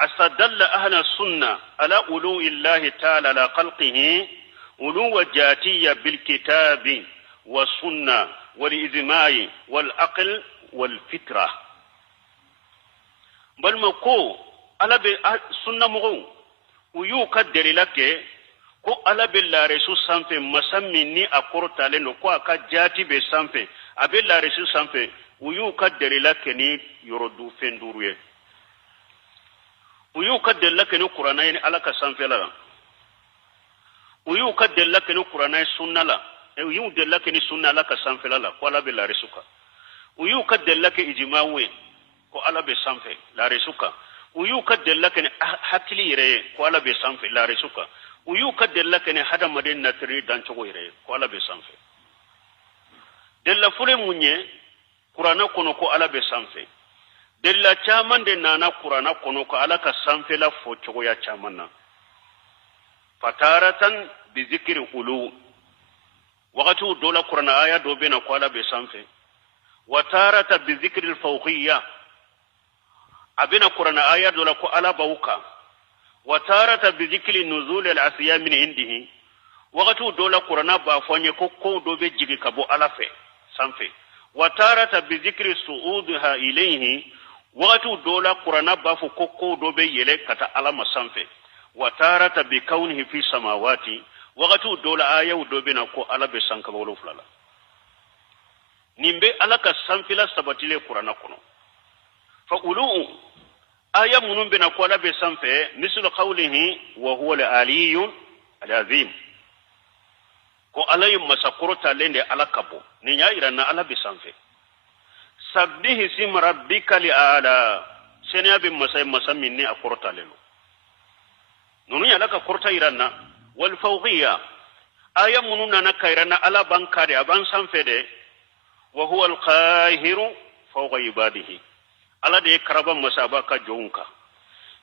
أستدل أهل السنة على علو الله تعالى على خلقه علو الذاتية بالكتاب والسنة والإجماع والعقل والفطرة بل مكو على السنة مغو ويوكا دليلك ko ala be lare su sanfɛ masa min ni a kɔrɔtalen don ko a ka jaati be sanfɛ a be lare su sanfɛ u y'u ka delila kɛ ni yɔrɔ fɛn duuru ye u y'u ka delila kɛ ni kuranna ye ni ala ka sanfɛla la u y'u ka delila kɛ ni kuranna ye sunna la u y'u delila kɛ ni sunna ala ka sanfɛla la ko ala be lare su kan u y'u ka delila kɛ ijmawu ye ko ala be sanfɛ lare su kan u y'u ka delila kɛ ni hakili yɛrɛ ye ko ala be sanfɛ lare su kan u y'u ka delila kɛ ni hadamaden natiri dancogo yɛrɛ ye ko ala be sanfɛ delila fure mun ye kuranna kɔnɔ ko ala be sanfɛ delila caman de nana kuranna kɔnɔ ko ala ka sanfɛla fɔ cogoya caman na fataratan bi zikri ulu wagatiw dɔ la kuranna aya dɔ bɛ na ko ala be sanfɛ wa tarata bi zikri fawqiyya a bɛna kuranna aya dɔ la ko ala b'aw kan وتارة بذكر نزول العصيان من عنده وقتو دولا قرآن بافوني كو دو بجيغي كبو ألافي سانفي وتارة بذكر صعودها إليه وقتو دولا قرآن بافو كو دو بيلي كتا ألام سانفي وتارة بكونه في سماوات وقتو دولا آية دو بنا كو ألا بسانك بولو فلالا نمبي ألا كسانفي لا سبتيلي قرآن كنو فقلوه آية منون بنا قولا بسنفه مثل قوله وهو العلي العظيم ko ala yi masakurta lende ala kabo ni ya irana ala bisanfe sabbihi sim rabbika li ala sene abi masamin ni akurta lelo nunu ya laka kurta irana wal fawqiyya aya mununa na kairana ala bankare aban sanfe de wa huwa al qahiru fawqa ibadihi ala de karaban masabaka jonka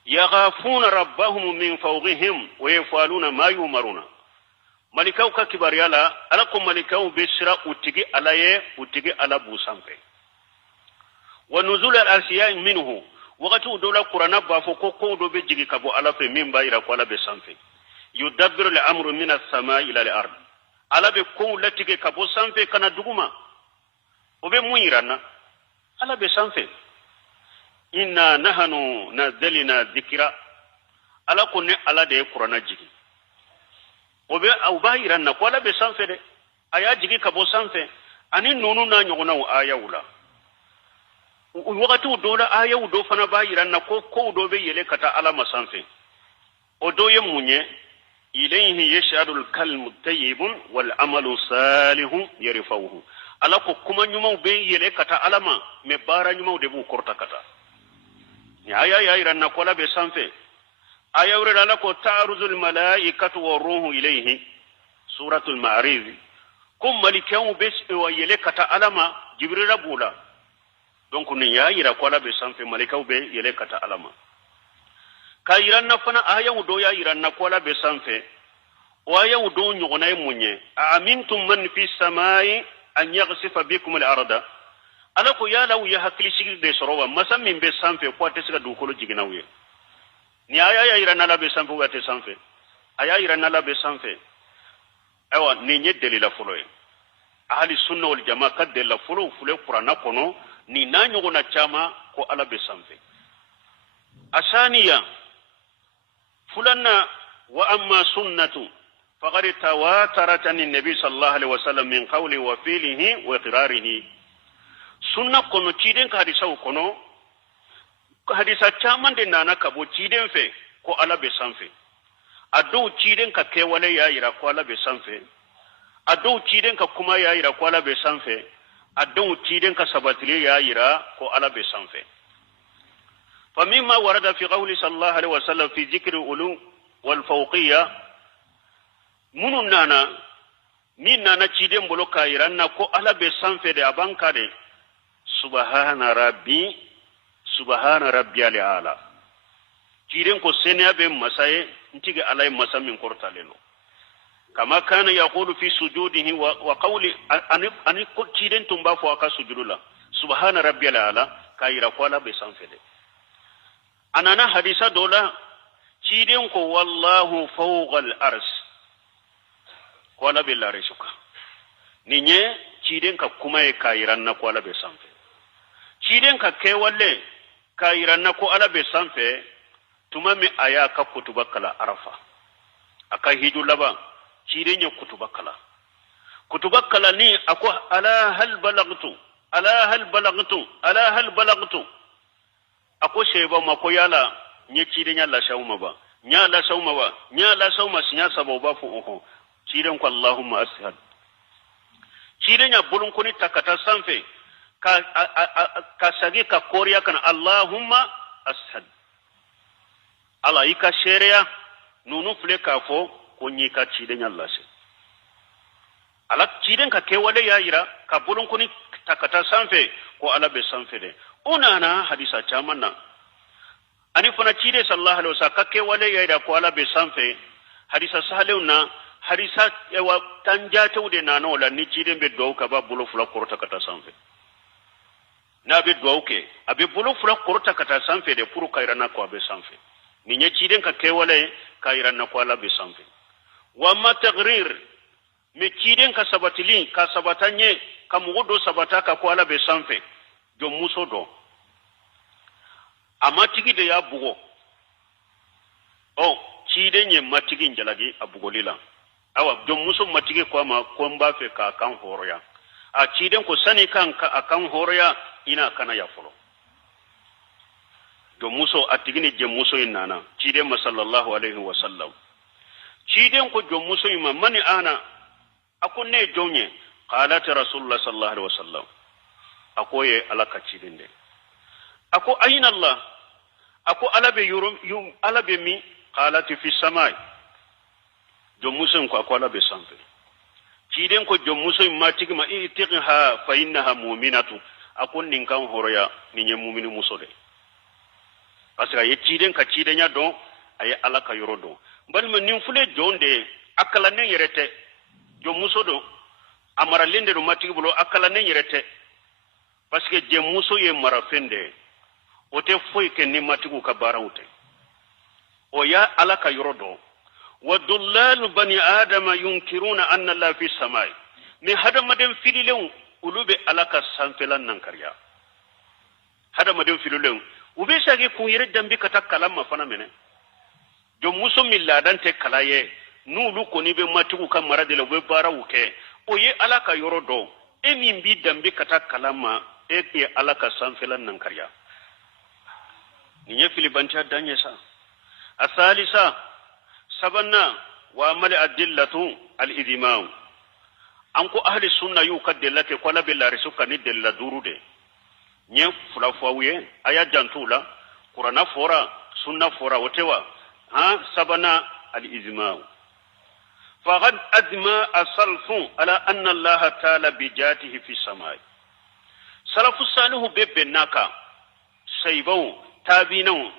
yaghafuna rabbahum min fawqihim wa yafaluna ma yumaruna malikaw ka kibar yala ala ko malikaw be sira utigi alaye utigi ala busampe wa nuzul al asiya minhu waqtu dola qur'ana ba fo ko do be jigi kabo ala fe min bayira ko ala be sampe yudabbiru al amru min as samai ila al ard ala be ko latigi kabo sampe kana duguma o be muirana ala be sampe inna nahnu nazzalna dhikra ala ko ne ala de qur'ana jigi obe au bayiran na kwala be sanfe de aya jigi kabo sanfe ani nunu na nyogona wa aya wula wakati dola aya do fana bayiran na ko do be yele kata alama sanfe o do ye munye ilayhi yashadul kalmu tayyibun wal amalu salihun yarfa'uhu ala ko kuma nyuma be yele kata alama me bara nyuma de bu korta kata ni aya ya iran na kwala be sanfe aya wurida lako ta'ruzul malaikatu waruhu ilayhi suratul ma'ariz kum malikaw bes wa yele kata alama jibril rabula donc ni ya yira ko la be sanfe malikaw be yele kata alama ka yiran na fana aya wudo ya yiran na ko la be sanfe o aya wudo nyogona e munye amintum man fi samai an yaghsifa bikum al-arda ala ko ya law ya hakli sigil de sorowa masammin be sanfe ko tesga du ko jiginawe ni aya ya irana la be sanfe wate sanfe aya irana la be sanfe ewa ni nye delila fulo ye ahli sunna wal jamaa kad delila fulo fule qur'ana kono ni na nyogona chama ko ala be sanfe asaniya fulanna wa amma sunnatu faqad tawatarat an nabi sallallahu alaihi wasallam min qawli wa fi'lihi wa iqrarihi sunna kono ciden ka hadisa kono hadisa caman de nana kabo ciden fe ko ala be sanfe ado ciden ka kewale ya yira ko ala be sanfe ado ciden ka kuma ya yira ko ala be sanfe ado ciden ka sabatile ya yira ko ala be sanfe famimma warada fi qawli sallallahu alaihi wasallam fi dhikri ulu wal fawqiyya munun nana min nana ciden bolo ka yira na ko ala be sanfe de abanka de subhana rabbiyal ala kiren ko senya be masaye ntige alay masamin kortalelo kama kana yaqulu fi sujudihi wa qawli ani ko kiren tumba fo aka sujudula subhana rabbiyal ala kayira ko ala be sanfede anana hadisa dola ciden ko wallahu fawqa al-ars ko ala be lare suka ninye ciden ka kuma e kairanna ko ala be sanfe ciden ka kewalle kairanna ko ala be sanfe tuma mi aya ka kutuba kala arafa aka hiju laba ciden ya kutuba kala ni ako ala hal balagtu ala hal balagtu ako sheba mako yala nye ciden ya la shauma ba nya la shauma sinya sabo ba fu oho ciden ko allahumma ashhad ciden ya bulun kuni takata sanfe ka sagi ka koriya kana allahumma ashhad ala ika sheria nunu fule ka fo ko nyi ka ciden ya la shi ala ciden ka kewale ya ira ka bulun kuni takata sanfe ko ala be sanfe de unana hadisa chamanna ani fana cide sallallahu alaihi wasallam ka kewale ya ira ko ala be sanfe hadisa sahaluna hadisa ewa tanja tawde nana wala ni ciden be do ka ba bulu fula korota kata sanfe na be do ke abe bulu fula korota kata sanfe de puru kairana ko abe sanfe ni nye ciden ka kewale kairana ko ala be sanfe wa ma tagrir me ciden ka sabatili ka sabatanye ka mugodo sabata ka ko ala be sanfe jo muso do amatigi de ya bugo o ciden ye matigi njalagi abugolila awa jo muso matigi ko ma ko mba fe ka kan horoya a ciden ko sani kan ka akan horoya ina kana ya folo jo muso atigini je muso inana ciden ma sallallahu alaihi wasallam ciden ko jo muso ma mani ana akunne jonye qalat rasulullah sallallahu alaihi wasallam akoye alaka ciden de ako ayna allah ako alabe yum alabe mi qalat fi samai jom musun ko akola be sanfe ciden ko jom musun ma tigma itiqha fa innaha mu'minatu akon nin kan horoya ni nye mu'minu musode parce que ye ciden ka ciden ya don ay alaka yoro don bal ma nin fule jonde akala ne yerete jom musodo amara lende do matigi bulo akala ne yerete parce que je muso ye mara fende ote foy ke ni matigu ka barawte o ya alaka yoro don wadullal bani adama yunkiruna anna Allah fi samai ni hada maden fililen ulube alaka sanfelan nan karya hada maden fililen ube sage ku yire dambi kata kalama fana mene jo muso milladan te kalaye nulu ko ni be matiku kan marade le be barawu ke o ye alaka yoro do e min bi dambi kata kalama e ke alaka sanfelan nan karya ni ye filibanta danye sa asalisa sabanna wa amal adillatu al-idmam anko ahli sunna yu kadellake ko labe la risuka ni della durude nye fulafawiye aya jantula qur'ana fora sunna fora wotewa ha sabana al-idmam faqad adma asalfu ala anna allah ta'ala bi jatihi fi samai salafu salihu bebenaka saybau tabi'un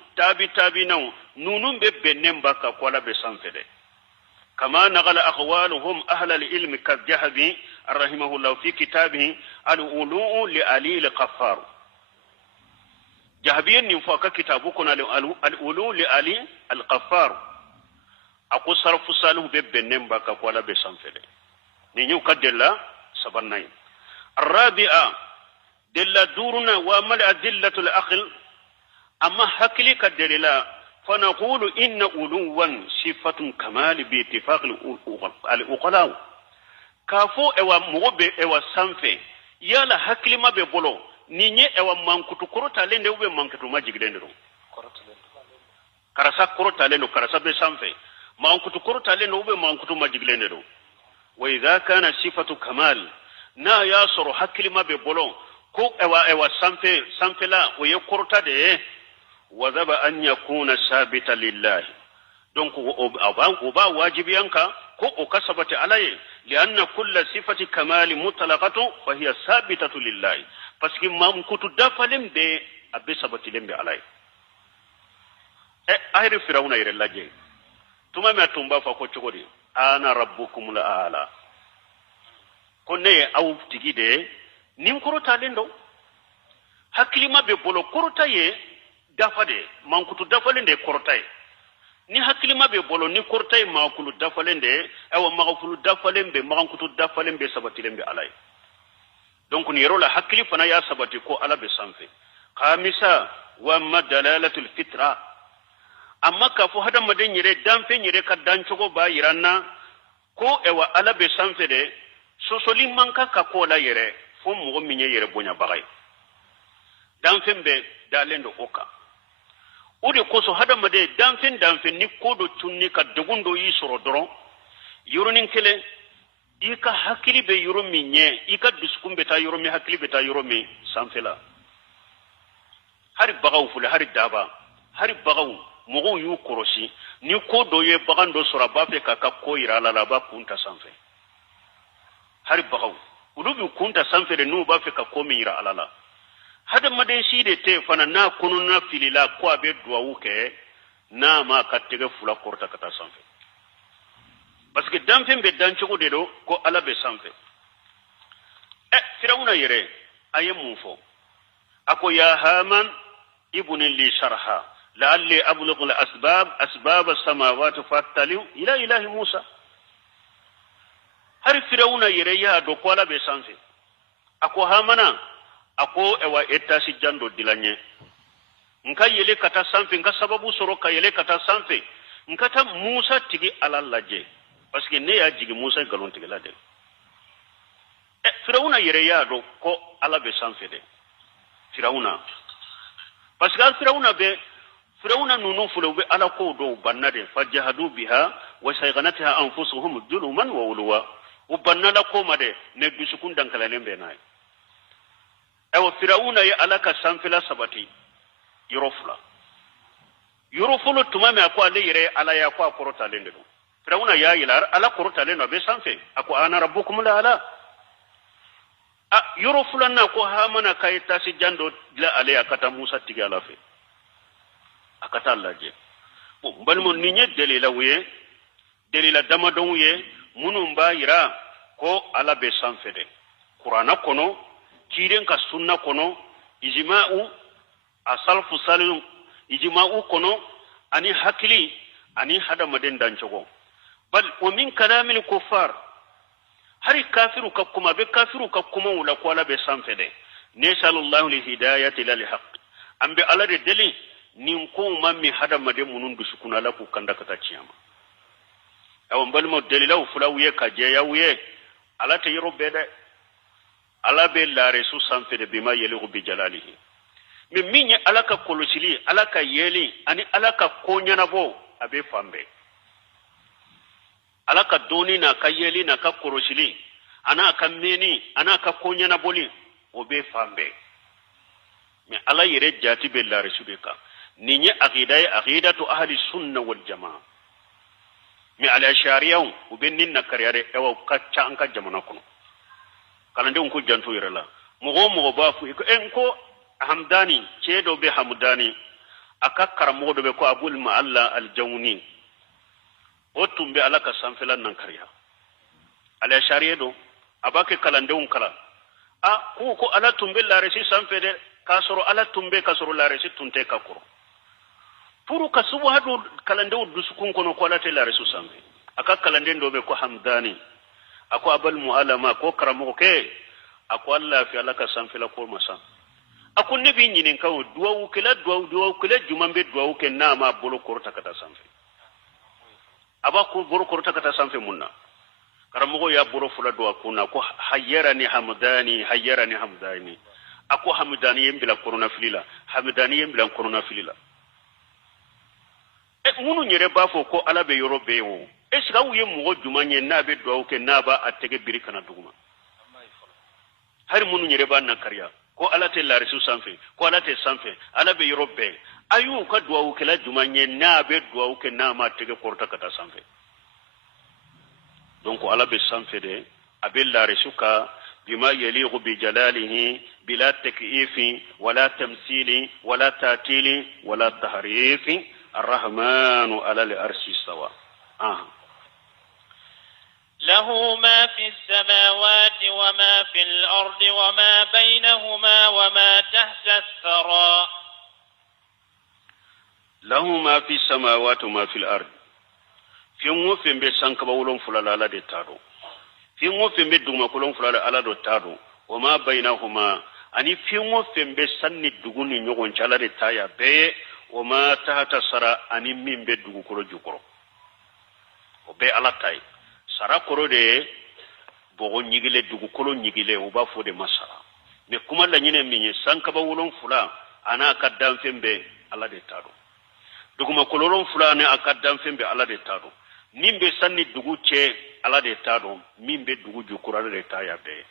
nunun be bennen baka kola be sanfede kama nagala aqwaluhum ahla al-ilm kadhahabi rahimahullah fi kitabihi al-ulu li ali al-qaffar jahabiyan nin faka kitabu kuna al-ulu li ali al-qaffar aku sarfu saluhu be bennen baka kola be sanfede ni nyu kadella sabannay الرابعه دل دورنا ومل ادله العقل اما حكلي كدللا فنقول إن أولوا صفة كمال باتفاق الأقلاء كافو إوا موبي إوا سانفي يالا حكلي ما بيبولو نيني إوا مانكتو كروتا لين دو مانكتو ما جيغدندرو كراسا كروتا لين كراسا بسانفي مانكتو كروتا لين دو مانكتو ما جيغدندرو وإذا كان صفة كمال نا ياسر حكلي ما بيبولو كو إوا سانفي لا ويكروتا دي وذب أن يكون ثابتا لله دونك وبا واجبيانك كو كسبت عليه لأن كل صفة كمال مطلقة فهي ثابتة لله فسكي ما مكتو دفلم بي أبي سبت لم بي عليه أهر فرعون يرى الله ثم ما تنبا فكو تقولي أنا ربكم الأعلى كوني أو تجي دي نيم كرو تالين دو حكلي ما بيبولو كرو تايه dafade mankutu dafalende kortay ni hakilima be bolo ni kortay makulu dafalende awa magafulu dafalembe magankutu dafalembe sabatilembe alay donc ni yero la hakili fana ya sabati ko ala be sanfe khamisa wa madalalatul fitra amma ka fo hada maden yire danfe yire ka dancogo ba yiranna ko ewa ala be sanfe de sosoli manka ka ko la yire fo mo minye yire bonya bagay danfe be dalendo oka ode koso hada made danfe ni kodo tunni ka dugundo yi soro doron yurunin kele ika hakili be yuro minye ika duskum beta yuro mi hakili beta yuro mi sanfela hari bagaw fule hari daba hari bagaw mogo yu korosi ni kodo ye bagando sora bafe ka ko ira la ba kunta sanfe hari bagaw ulubi kunta sanfe de nu bafe ka ko mi ira alala hada maden shi de te fana na kununa filila ko abe duwawu ke na ma kattege fula korta kata sanfe parce que danfen be dancogo de do ko ala be sanfe firawuna yere aye mun fo ako ya haman ibni li sharha la'alli ablughu asbab as-samawati fattaliu ila ilahi musa har firawuna yere ya do ko ala be sanfe ako hamana ako ewa etasi jando dilanye nka yele kata sanfe nka sababu soro ka yele kata sanfe nka ta musa tigi alallaje parce que ne ya jigi musa galon tigi la de firawuna yere ya do ko ala be sanfe de firawuna parce que firawuna nunu fulo be ala ko do bannade fajahadu biha wa sayganataha anfusuhum dhuluman wa ulwa ubannala ko made ne bisukun dankala lembe nay ewa firawuna ya alaka sanfila sabati yorofula tumame ako ale yere ala ya ko akorota lende do firawuna ya yilar ala korota lendo be sanfe ako ana rabbukum la ala yorofula na ko hamana kayta si jando la ale akata musa tigala fe akata allaje bo balmo ninye delila damadon wuye munum ba yira ko ala be sanfe de qur'ana kono kiren ka sunna kono ijma'u asalfu salim ijma'u kono ani hakili ani hada maden dancogo bal wa min kalamil kuffar hari kafiru ka kuma be kafiru ka kuma wala ko ala be sanfede ne sallallahu li hidayati lil haqq ambe ala de deli nin ko mammi hada maden munun dusukuna la ku kanda kata ciyama awon balmo delilaw fulawiye ka je yawye ala te yoro bede ala be lare su sanfede bima yeligu bi jalalihi mi minye ala ka kolosili ala ka yeli ani ala ka konyanabo abe fambe ala ka doni na ka yeli na ka kolosili ana ka meni ana ka konyanaboli obe fambe mi ala yere jati be lare su be ka ninye aqidatu ahli sunna wal jamaa mi ala shariyaw ubennin na kariyare ewa kacca an ka jamana kuno kalande on ko janto yirala mogo ba fu ko en ko hamdani ceedo be hamdani aka karamo do be ko abul ma'alla al jawni o tumbe alaka sanfilan nan kariya ala shariye do abake kalande on kala ko ala tumbe la resi sanfede kasoro ala tumbe kasoro la resi tunte kakoro puru kasubu hadu kalande o dusukun kono ko ala te la resu sanfe aka kalande do be ko hamdani ako abal mu'alama ko karamo ke ako Allah fi alaka sanfila ko masa ako nabi nyinin kawo duwa kila jumambe duwa ke nama bolo korta kata sanfe aba ko bolo korta kata sanfe munna karamo ya bolo fula duwa kuna ko hayyarani hamdani ako hamdani yembila korona filila hamdani yembila korona filila munu nyere bafo ko ala be yoro bewo esika wuye mugo jumanye na be duwa ke na ba atege biri kana duguma hari munu nyere ba na kariya ko ala te la resu sanfe ko ala te sanfe ala be yoro be ayu ka duwa ke la jumanye na be duwa ke na ma tege korta kata sanfe donc ala be sanfe de abe la resu ka bima yaliqu bi jalalihi bila takyifi wala tamthili wala tatili wala tahrifi الرحمن على العرش استوى له ما في السماوات وما في الأرض وما بينهما وما تحت الثرى lahu ma fi samawati ma fil ard fiŋo feŋ be sankaba wolon fula la ala de tado fiŋo feŋ be duguma kolon fula la ala do tado wa ma bainahuma ani fiŋo feŋ be sanni dugu ni ɲɔgɔn cɛ ala de taya bɛɛ wa ma tahata sara ani min be dugukolo jukɔrɔ o bɛɛ ala ta ye sara kɔrɔ de ye bɔgɔ ɲigile dugukolo ɲigile o b'a fɔ de ma sara mais kuma laɲinɛ min ye sankaba wolon fula ana ka danfɛn bɛ ala de tado duguma kolon fula ani a ka danfɛn bɛ ala de tado min be sanni dugu cɛ ala de tado min be dugu jukɔrɔ ala de taya bɛɛ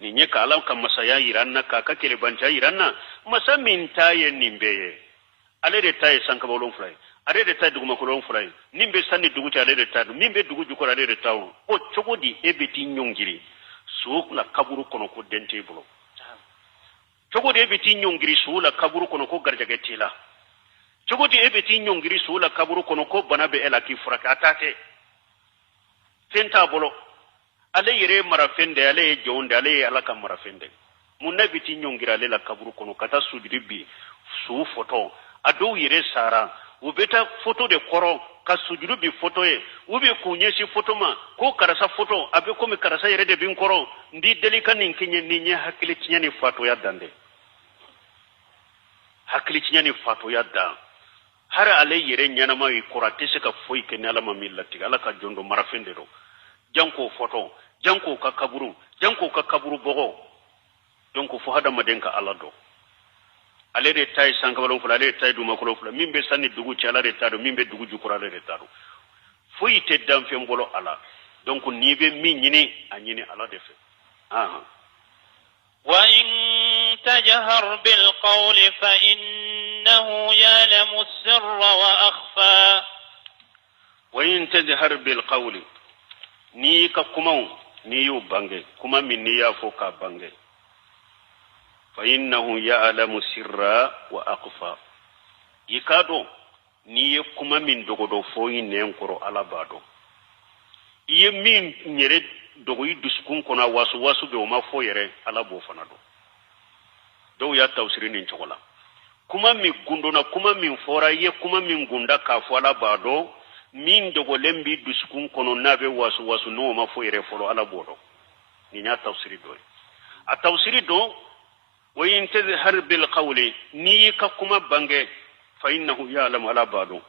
nin ye ka ala ka masaya yiranna k'a ka kelebanja yiranna masa min ta ye nin bɛɛ ye ale de ta ye sankaba wolon fula ye ale de ta ye duguma kolon fula ye min be sanni dugu cɛ ale de ta do min be dugu jukɔrɔ ale de ta o cogo di e be t'i ɲɔngiri so la kaburu kɔnɔ ko den t'e bolo cogo di e be t'i ɲɔngiri so la kaburu kɔnɔ ko garijɛgɛ t'i la cogo di e be t'i ɲɔngiri so la kaburu kɔnɔ ko bana bɛ e la k'i furakɛ a t'a kɛ fɛn t'a bolo ale yɛrɛ ye marafɛn de ale ye jɔn de ale ye ala ka marafɛn de mun na bɛ t'i ɲɔngiri ale la kaburu kɔnɔ ka taa sudiri bi su fɔtɔ a dɔw yɛrɛ sara u bɛ taa foto de kɔrɔ ka sujuru bi foto ye u bɛ k'u ɲɛsin foto ma ko karisa foto a bɛ komi karisa yɛrɛ de bɛ n kɔrɔ n di deli ka nin kɛ ni ɲɛ hakili tiɲɛ ni fatoya dan dɛ hakili tiɲɛ ni fatoya dan hari ale yɛrɛ ɲɛnama yi kɔrɔ a tɛ se ka foyi kɛ ni ala ma min latigɛ ala ka jɔn don marafɛn de don janko foto janko ka kaburu bɔgɔ donc fo hadamaden ka ala dɔn ale de ta ye sankabalon fula ale de ta ye dugumakolon fula min bɛ sanni dugu cɛ ala de ta don min bɛ dugu jukɔrɔ ale de ta don foyi tɛ danfɛn bolo a la donc n'i bɛ min ɲini a ɲini ala de fɛ وإن تجهر بالقول فإنه يعلم السر وأخفى وإن تجهر بالقول ni ka kumaw ni y'u bange kuma min ni y'a fɔ k'a bange fa innahu ya'lamu sirra wa aqfa i ka dɔn n'i ye kuma min dogodo fɔ i nɛn kɔrɔ ala b'a dɔn i ye min yɛrɛ dogo i dusukun kɔnɔ wasu bɛ o ma fɔ yɛrɛ ala b'o fana dɔn dɔw y'a tawsiri nin cogo la kuma min gundona kuma min fɔra i ye kuma min gunda k'a fɔ ala b'a dɔn min dogolen bi dusukun kɔnɔ n'a bɛ wasu n'o ma fɔ yɛrɛ fɔlɔ ala b'o dɔn nin y'a tawsiri dɔ ye a tawsiri dɔn wa in tazhar bil qawli n'i y'i ka kuma bange fa innahu ya'lamu ala b'a dɔn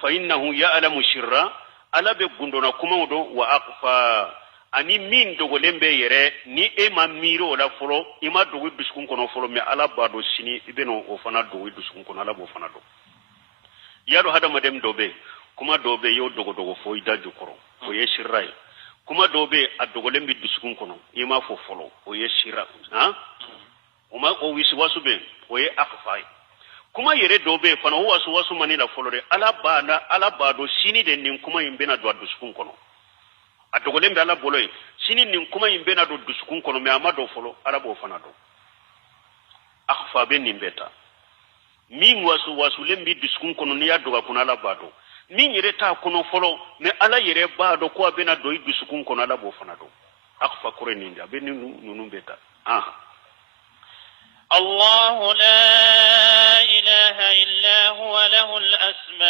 fa innahu ya'lamu sirra ala bɛ gundona kumaw dɔn wa aqfa ani min dogolen bɛ yɛrɛ ni e ma miiri o la fɔlɔ i ma dogo dusukun kɔnɔ fɔlɔ mais ala b'a dɔn sini i bɛna o fana dogo dusukun kɔnɔ ala b'o fana dɔn yado hadamaden dɔ bɛ kuma dɔw bɛ y'o dogodogo fɔ i da jukɔrɔ o ye sirra ye kuma dɔw bɛ a dogolen bɛ dusukun kɔnɔ i m'a fɔ fɔlɔ o ye sirra o wisiwasu bɛ o ye aqfa ye kuma yɛrɛ dɔw bɛ fana o wasuwasu mani la fɔlɔ de ala b'a dɔn sini de nin kuma in bɛna don a dusukun kɔnɔ a dogolen bɛ ala bolo ye sini nin kuma in bɛna don dusukun kɔnɔ mais a ma dɔn fɔlɔ ala b'o fana dɔn aqfa bɛ nin bɛɛ ta min wasulen bi dusukun kɔnɔ n'i y'a dogo a kɔnɔ ala b'a dɔn min yɛrɛ t'a kɔnɔ fɔlɔ mais ala yɛrɛ b'a dɔn ko a bɛna don i dusukun kɔnɔ ala b'o fana dɔn aqfa kɔrɔ nin de a bɛ ninnu bɛɛ ta الله لا إله إلا هو له الأسماء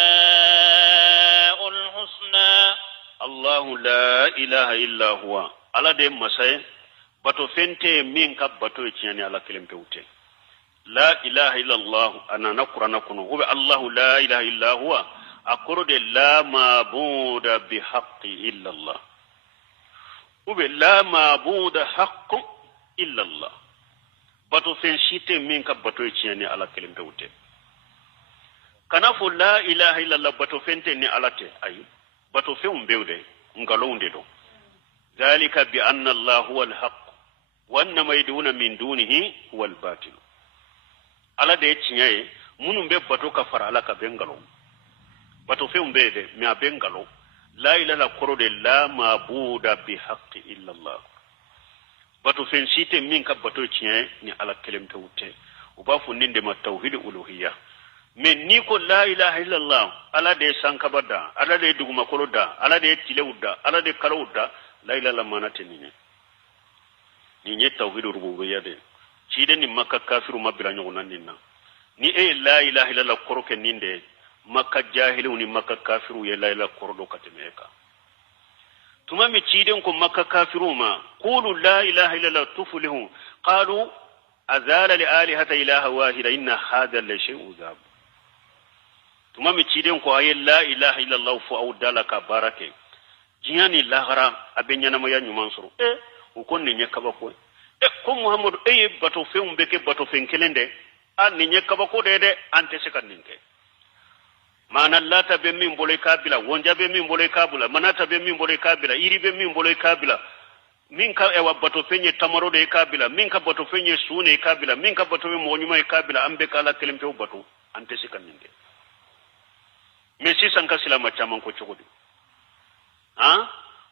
الحسنى الله لا إله إلا هو على ده مساء bato fente min ka bato tiɲani ala kelen pewte la ilaha illa allah anana qur'ana kuno ube allah la ilaha illa huwa akoro de la mabuda bi haqqi illa allah ube la mabuda haqqu illa allah bato fen shite min ka bato tiɲani ala kelen pewte kana fo la ilaha illa allah bato fente ni ala te ayi bato fe umbewde ngalonde do ذلك بأن الله هو الحق وأن ما يدعون من دونه هو الباطل ala de tiɲɛ munun bɛ bato ka fara ala ka bengalo bato fɛnw bɛ de mais a bengalo la ilaha kɔrɔ de la mabuda bi haqqi illa allah bato fɛn si tɛ min ka bato tiɲɛ ni ala kelen pewu tɛ u b'a fɔ nin de ma tawhid uluhiyya mais ni ko la ilaha illa allah ala de sankaba da ala de dugumakolo da ala de tilew da ala de kalaw da la ilaha mana tɛ nin ye tawhid rububiyya de ci de ni makka kafiru mabira ɲɔgɔn na nin na ni la ilaha illallah koroke ninde makka jahilu ni makka kafiru ya la ilaha kordo katemeka tuma mi ciden ko makka kafiru ma qulu la ilaha illallah tuflihu qalu azala li alihata ilaha wahida inna hadha la shay'un zab tuma mi ciden ko ay la ilaha illallah fu awdalaka barake jiyani lahara abenyana mo ya nyuman suru o konni nyakaba ko ko muhammadu bato feum beke bato fen kelende an ni nyakaba ko de ante sekanninke mana lata be min bole kabila wonja be min bole kabila manata be min bole kabila iri be min bole kabila min ka ewa bato fenye tamaro de kabila min ka bato fenye sune kabila min ka bato mo nyuma e kabila ambe kala kelempe bato ante sekanninke me sisan ka silama chaman ko chogodi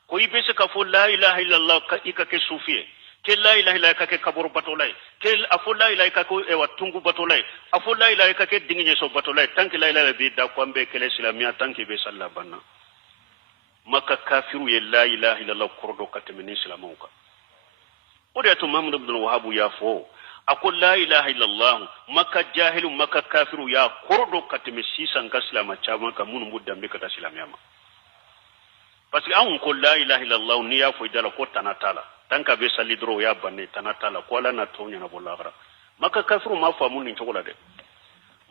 ko ibe se ka fo la ilaha illallah ka ikake sufiye ke la ilaha illallah ka ke kabur batolay ke afu la ilaha ka ko e watungu batolay afu la ilaha ka ke dinginye so batolay tanki la ilaha bi da ko ambe kele islamia tanki be salla banna makka kafiru ye la ilaha illallah kordo katemini islamuka ode to mamud ibn wahab ya fo akul la ilaha illallah makka jahilu makka kafiru ya kordo katemi sisan ka islama chama ka mun mudda be kata islamia ma parce que an ko la ilaha illallah ni ya fo dala ko tanatala tanka be sali dro ya banne tanatala ko la na tonya na bolagra maka kafiru ma famu ni chogola de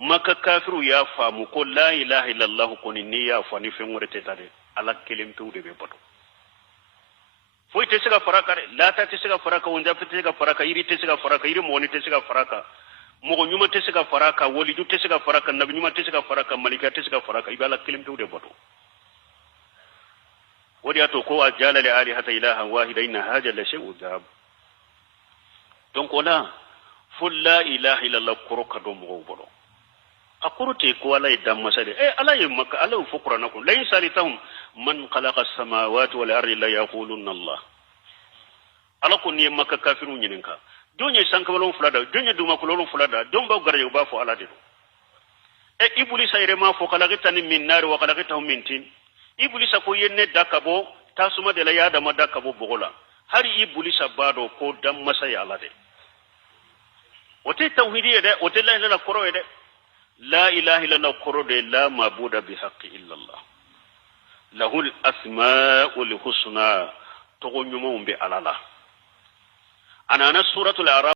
maka kafiru ya famu ko la ilaha illallah ko ni ya fa ni fe ngore tetade ala kelim tuude be boto foi te sega faraka la ta te sega faraka wonja te sega faraka iri te sega faraka iri mo ni te sega faraka mo nyuma te sega faraka woli du te sega faraka nabi nyuma te sega faraka malika te sega faraka ibala kelim tuude boto wadi ato ko ajala li alihata ilahan wahida inna hadha la shay'un dhab donc wala ful la ilaha illallah kuruka do mo bolo akurute ko wala idam masade ala yimaka ala fuqrana ko lay salitahum man khalaqa as-samawati wal ardi la yaquluna allah ala ko ni makka kafiru nyininka donye sanka balon fulada donye duma ko lolon fulada don ba garje ba fo ala de iblis ayre ma fo khalaqtani min nar wa khalaqtahum min tin iblisa ko yenne dakabo tasuma de la yada ma dakabo bogola hari iblisa bado ko dam masa ya alade wote tauhidi de wote la ilaha koro de la ilaha illa koro de la mabuda bi haqqi illa allah lahul asmaul husna to nyumo be alala anana suratul araf